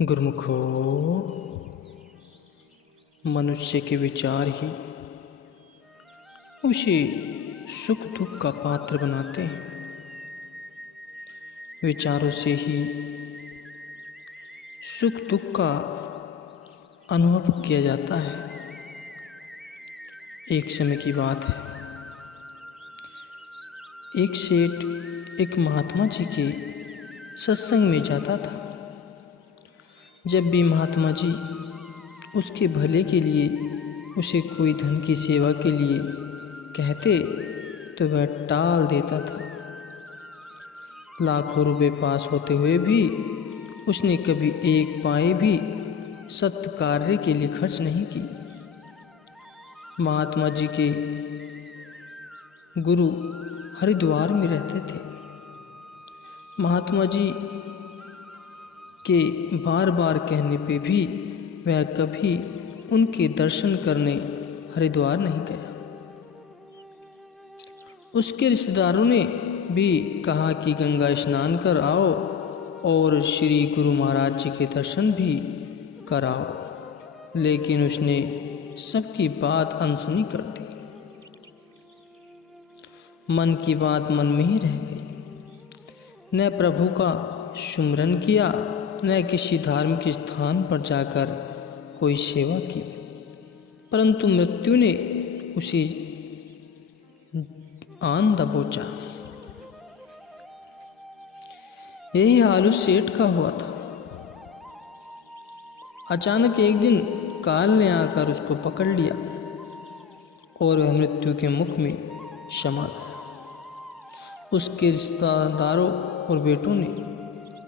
गुरुमुखो, मनुष्य के विचार ही उसे सुख दुख का पात्र बनाते हैं। विचारों से ही सुख दुख का अनुभव किया जाता है। एक समय की बात है, एक सेठ एक महात्मा जी के सत्संग में जाता था। जब भी महात्मा जी उसके भले के लिए उसे कोई धन की सेवा के लिए कहते तो वह टाल देता था। लाखों रुपए पास होते हुए भी उसने कभी एक पाई भी सत्कार्य के लिए खर्च नहीं की। महात्मा जी के गुरु हरिद्वार में रहते थे। महात्मा जी के बार बार कहने पे भी वह कभी उनके दर्शन करने हरिद्वार नहीं गया। उसके रिश्तेदारों ने भी कहा कि गंगा स्नान कर आओ और श्री गुरु महाराज जी के दर्शन भी कराओ, लेकिन उसने सबकी बात अनसुनी कर दी। मन की बात मन में ही रह गई। न प्रभु का सुमिरन किया, न किसी धार्मिक स्थान पर जाकर कोई सेवा की, परंतु मृत्यु ने उसे आन दबोचा। यही हाल उस सेठ का हुआ था। अचानक एक दिन काल ने आकर उसको पकड़ लिया और वह मृत्यु के मुख में समा गया। उसके रिश्तेदारों और बेटों ने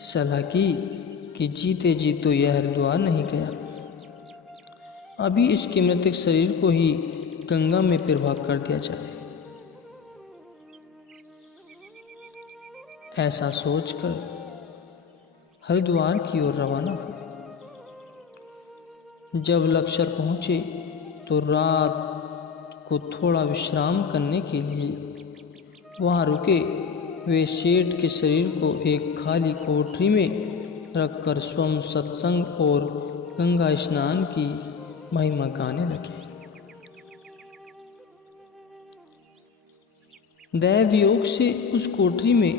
सलाह की कि जीते जी तो यह हरिद्वार नहीं गया, अभी इसके मृतक शरीर को ही गंगा में प्रवाह कर दिया जाए। ऐसा सोचकर हरिद्वार की ओर रवाना हुए। जब लक्ष्य पहुंचे तो रात को थोड़ा विश्राम करने के लिए वहां रुके। वे सेठ के शरीर को एक खाली कोठरी में रखकर स्वयं सत्संग और गंगा स्नान की महिमा गाने लगे। दैव योग से उस कोठरी में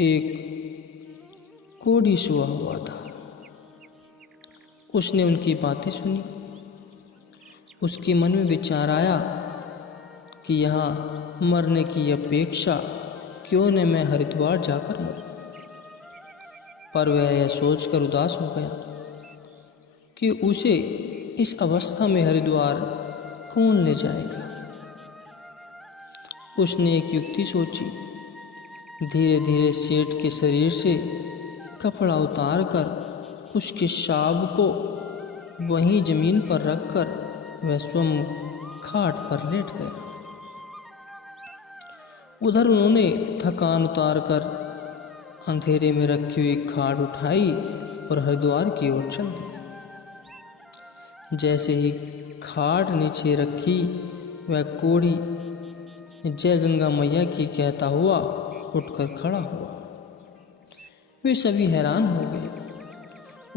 एक कोढ़ी सोया हुआ था। उसने उनकी बातें सुनी। उसके मन में विचार आया कि यहाँ मरने की अपेक्षा क्यों न मैं हरिद्वार जाकर मरूं। पर वह यह सोचकर उदास हो गया कि उसे इस अवस्था में हरिद्वार कौन ले जाएगा। उसने एक युक्ति सोची। धीरे धीरे सेठ के शरीर से कपड़ा उतारकर उसके शव को वहीं जमीन पर रखकर वह स्वयं खाट पर लेट गया। उधर उन्होंने थकान उतारकर अंधेरे में रखी हुई खाट उठाई और हरिद्वार की ओर चल दिए। जैसे ही खाट नीचे रखी, वह कोढ़ी जय गंगा मैया की कहता हुआ उठकर खड़ा हुआ। वे सभी हैरान हो गए।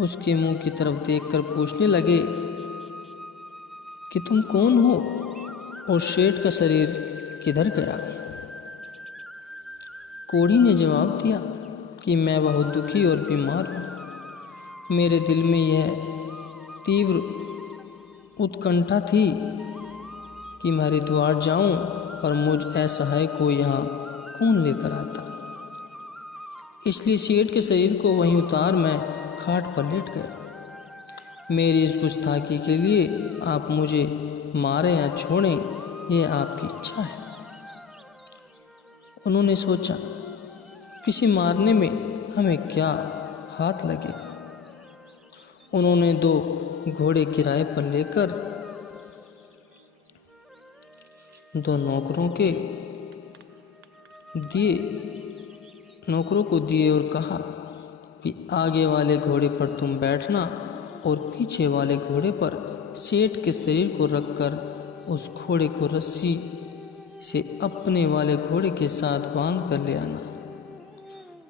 उसके मुंह की तरफ देखकर पूछने लगे कि तुम कौन हो और सेठ का शरीर किधर गया। कोढ़ी ने जवाब दिया कि मैं बहुत दुखी और बीमार हूँ। मेरे दिल में यह तीव्र उत्कंठा थी कि मैं हरिद्वार जाऊं, पर मुझ असहाय को यहाँ कौन लेकर आता। इसलिए सेठ के शरीर को वहीं उतार मैं खाट पर लेट गया। मेरी इस गुस्ताखी के लिए आप मुझे मारें या छोड़ें, यह आपकी इच्छा है। उन्होंने सोचा, किसी मारने में हमें क्या हाथ लगेगा। उन्होंने 2 घोड़े किराए पर लेकर 2 नौकरों को दिए और कहा कि आगे वाले घोड़े पर तुम बैठना और पीछे वाले घोड़े पर सेठ के शरीर को रखकर उस घोड़े को रस्सी से अपने वाले घोड़े के साथ बांध कर ले आना।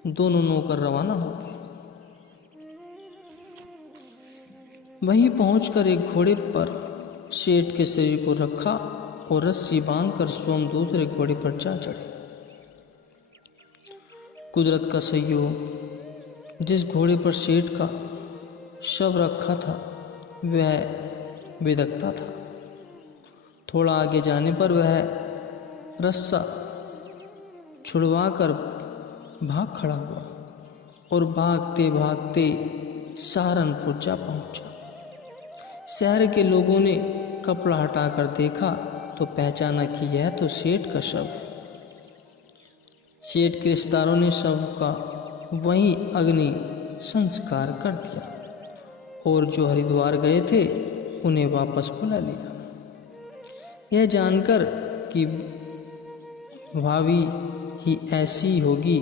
दोनों नौकर रवाना हो गए। वहीं पहुंचकर एक घोड़े पर सेठ के शरीर को रखा और रस्सी बांधकर स्वयं दूसरे घोड़े पर जा चढ़े। कुदरत का संयोग, जिस घोड़े पर सेठ का शव रखा था वह बिदकता था। थोड़ा आगे जाने पर वह रस्सा छुड़वाकर भाग खड़ा हुआ और भागते भागते सहारनपुर जा पहुंचा। शहर के लोगों ने कपड़ा हटाकर देखा तो पहचाना कि यह तो सेठ का शव है। सेठ के रिश्तेदारों ने शव का वहीं अग्नि संस्कार कर दिया और जो हरिद्वार गए थे उन्हें वापस बुला लिया। यह जानकर कि भावी ही ऐसी होगी,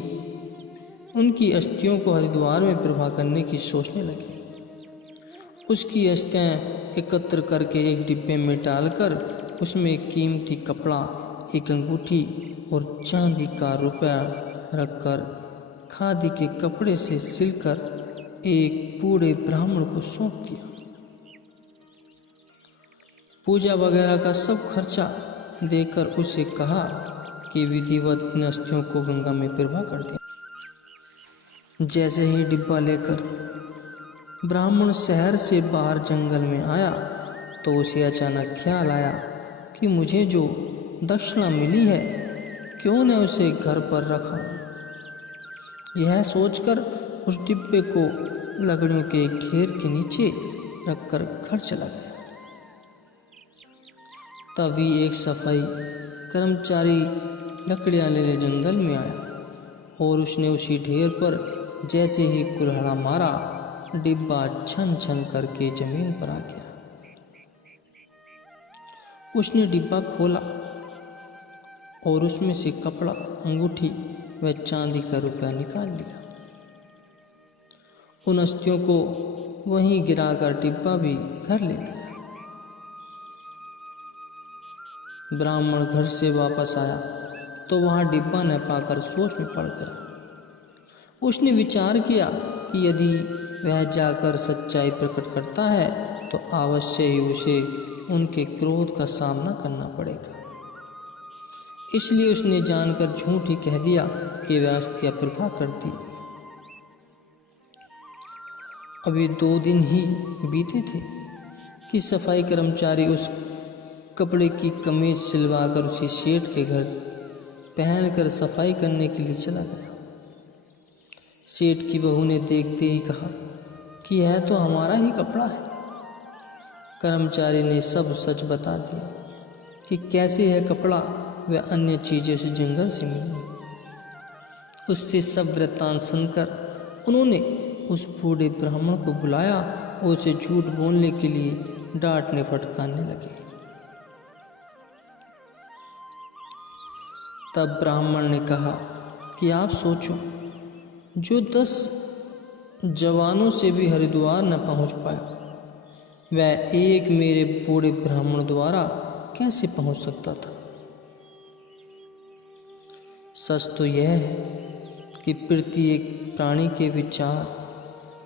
उनकी अस्थियों को हरिद्वार में प्रवाह करने की सोचने लगे। उसकी अस्थियाँ एकत्र करके एक डिब्बे में डालकर उसमें एक कीमती कपड़ा, एक अंगूठी और चांदी का रुपया रखकर खादी के कपड़े से सिलकर एक बूढ़े ब्राह्मण को सौंप दिया। पूजा वगैरह का सब खर्चा देकर उसे कहा कि विधिवत इन अस्थियों को गंगा में प्रवाह कर दिया। जैसे ही डिब्बा लेकर ब्राह्मण शहर से बाहर जंगल में आया तो उसे अचानक ख्याल आया कि मुझे जो दक्षिणा मिली है क्यों न उसे घर पर रखा। यह सोचकर उस डिब्बे को लकड़ियों के एक ढेर के नीचे रखकर घर चला गया। तभी एक सफाई कर्मचारी लकड़ियां लेने जंगल में आया और उसने उसी ढेर पर जैसे ही कुल्हाड़ा मारा, डिब्बा छन छन करके जमीन पर आ गिरा। उसने डिब्बा खोला और उसमें से कपड़ा, अंगूठी व चांदी का रुपया निकाल लिया। उन अस्थियों को वहीं गिराकर डिब्बा भी घर ले गया। ब्राह्मण घर से वापस आया तो वहां डिब्बा न पाकर सोच में पड़ गया। उसने विचार किया कि यदि वह जाकर सच्चाई प्रकट करता है तो अवश्य ही उसे उनके क्रोध का सामना करना पड़ेगा। इसलिए उसने जानकर झूठ ही कह दिया कि वह अस्थियां प्रवाह कर दी। अभी 2 दिन ही बीते थे कि सफाई कर्मचारी उस कपड़े की कमीज सिलवाकर उसी सेठ के घर पहनकर सफाई करने के लिए चला गया। सेठ की बहू ने देखते ही कहा कि यह तो हमारा ही कपड़ा है। कर्मचारी ने सब सच बता दिया कि कैसे यह कपड़ा व अन्य चीज़ें उसे जंगल से मिली। उससे सब वृत्तांत सुनकर उन्होंने उस बूढ़े ब्राह्मण को बुलाया और उसे झूठ बोलने के लिए डांटने फटकारने लगे। तब ब्राह्मण ने कहा कि आप सोचो, जो 10 जवानों से भी हरिद्वार न पहुंच पाया वह एक मेरे बूढ़े ब्राह्मण द्वारा कैसे पहुंच सकता था। सच तो यह है कि प्रत्येक प्राणी के विचार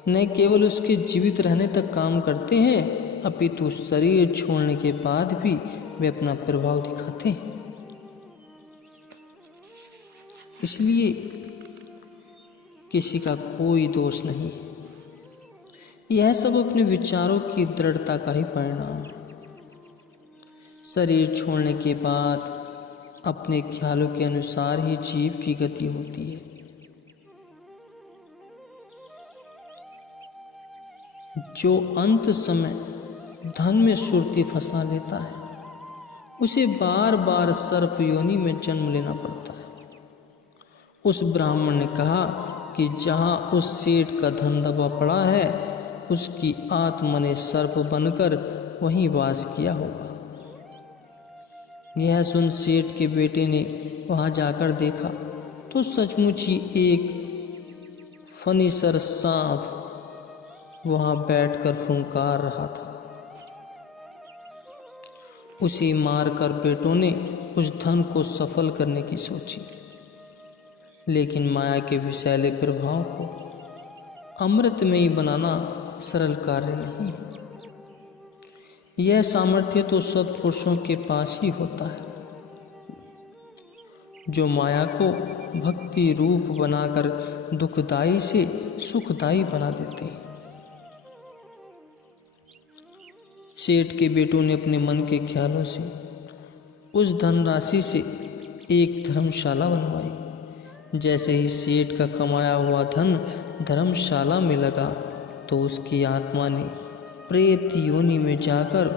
न केवल उसके जीवित रहने तक काम करते हैं अपितु शरीर छोड़ने के बाद भी वे अपना प्रभाव दिखाते हैं। इसलिए किसी का कोई दोष नहीं। यह सब अपने विचारों की दृढ़ता का ही परिणाम है। शरीर छोड़ने के बाद अपने ख्यालों के अनुसार ही जीव की गति होती है। जो अंत समय धन में सुर्ती फंसा लेता है उसे बार बार सर्प योनि में जन्म लेना पड़ता है। उस ब्राह्मण ने कहा कि जहाँ उस सेठ का धन दबा पड़ा है उसकी आत्मा ने सर्प बनकर वहीं वास किया होगा। यह सुन सेठ के बेटे ने वहाँ जाकर देखा तो सचमुच ही एक फनीसर सांप वहाँ बैठकर फुंकार रहा था। उसे मारकर बेटों ने उस धन को सफल करने की सोची, लेकिन माया के विषैले प्रभाव को अमृतमयी बनाना सरल कार्य नहीं। यह सामर्थ्य तो सत्पुरुषों के पास ही होता है, जो माया को भक्ति रूप बनाकर दुखदाई से सुखदाई बना देते हैं। सेठ के बेटों ने अपने मन के ख्यालों से उस धनराशि से एक धर्मशाला बनवाई। जैसे ही सेठ का कमाया हुआ धन धर्मशाला में लगा तो उसकी आत्मा ने प्रेत योनि में जाकर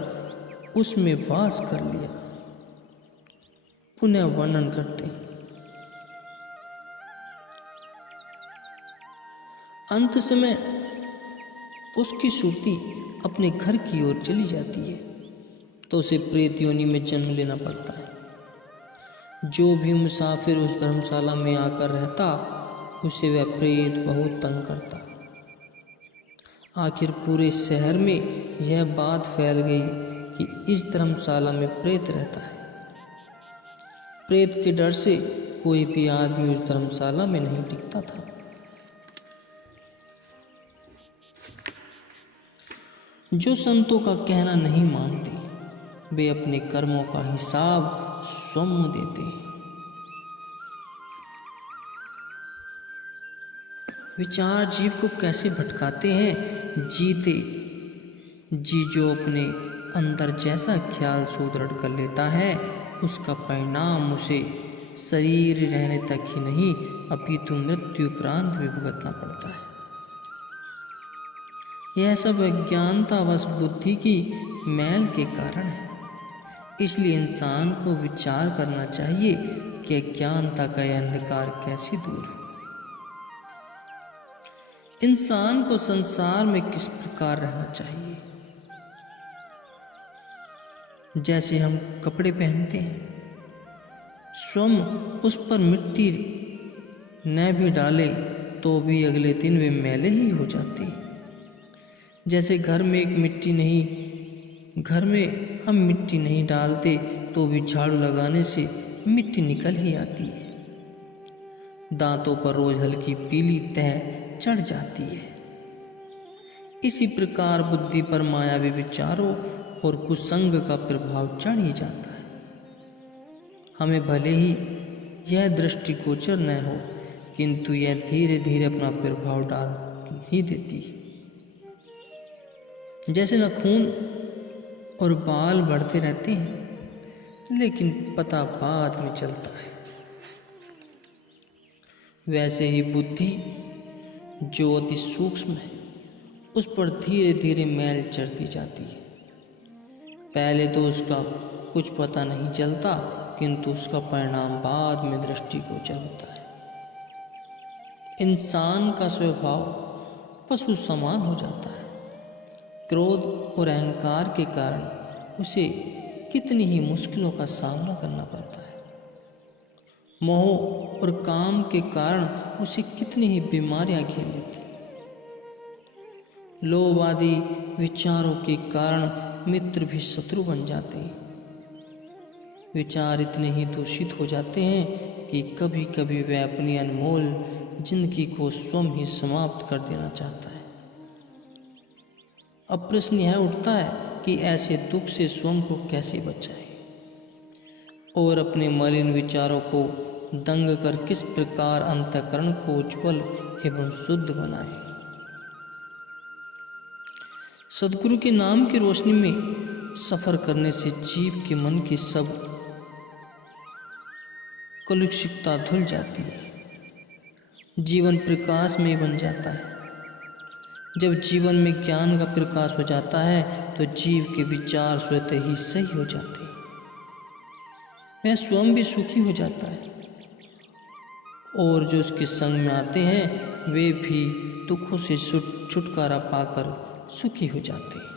उसमें वास कर लिया। पुनः वर्णन करते हैं। अंत समय उसकी सुरती अपने घर की ओर चली जाती है तो उसे प्रेत योनि में जन्म लेना पड़ता है। जो भी मुसाफिर उस धर्मशाला में आकर रहता उसे वह प्रेत बहुत तंग करता। आखिर पूरे शहर में यह बात फैल गई कि इस धर्मशाला में प्रेत रहता है। प्रेत के डर से कोई भी आदमी उस धर्मशाला में नहीं टिकता था। जो संतों का कहना नहीं मानते वे अपने कर्मों का हिसाब स्वयं देते हैं। विचार जीव को कैसे भटकाते हैं। जीते जी जो अपने अंदर जैसा ख्याल सुदृढ़ कर लेता है उसका परिणाम उसे शरीर रहने तक ही नहीं अपितु मृत्यु उपरांत भी भुगतना पड़ता है। यह सब अज्ञानतावश बुद्धि की मैल के कारण है। इसलिए इंसान को विचार करना चाहिए कि अज्ञानता का यह अंधकार कैसे दूर हो। इंसान को संसार में किस प्रकार रहना चाहिए। जैसे हम कपड़े पहनते हैं, स्वयं उस पर मिट्टी न भी डाले तो भी अगले दिन वे मैले ही हो जाते हैं। जैसे घर में हम मिट्टी नहीं डालते तो भी झाड़ू लगाने से मिट्टी निकल ही आती है। दांतों पर रोज हल्की पीली तह चढ़ जाती है। इसी प्रकार बुद्धि पर मायावी विचारों और कुसंग का प्रभाव चढ़ ही जाता है। हमें भले ही यह दृष्टिगोचर न हो किंतु यह धीरे धीरे अपना प्रभाव डाल ही देती है। जैसे नाखून और बाल बढ़ते रहते हैं लेकिन पता बाद में चलता है, वैसे ही बुद्धि जो अति सूक्ष्म है उस पर धीरे धीरे मैल चढ़ती जाती है। पहले तो उसका कुछ पता नहीं चलता किंतु उसका परिणाम बाद में दृष्टिगोचर होता है। इंसान का स्वभाव पशु समान हो जाता है। क्रोध और अहंकार के कारण उसे कितनी ही मुश्किलों का सामना करना पड़ता है। मोह और काम के कारण उसे कितनी ही बीमारियां घेर लेती हैं। लोभ आदि विचारों के कारण मित्र भी शत्रु बन जाते हैं। विचार इतने ही दूषित हो जाते हैं कि कभी कभी वह अपनी अनमोल जिंदगी को स्वयं ही समाप्त कर देना चाहता है। अब प्रश्न यह उठता है कि ऐसे दुख से स्वयं को कैसे बचाए और अपने मलिन विचारों को दंग कर किस प्रकार अंतःकरण को उज्ज्वल एवं शुद्ध बनाए। सद्गुरु के नाम की रोशनी में सफर करने से जीव के मन की सब कलुषिकता धुल जाती है। जीवन प्रकाश में बन जाता है। जब जीवन में ज्ञान का प्रकाश हो जाता है तो जीव के विचार स्वतः ही सही हो जाते हैं। वह स्वयं भी सुखी हो जाता है और जो उसके संग में आते हैं वे भी दुखों से छुटकारा पाकर सुखी हो जाते हैं।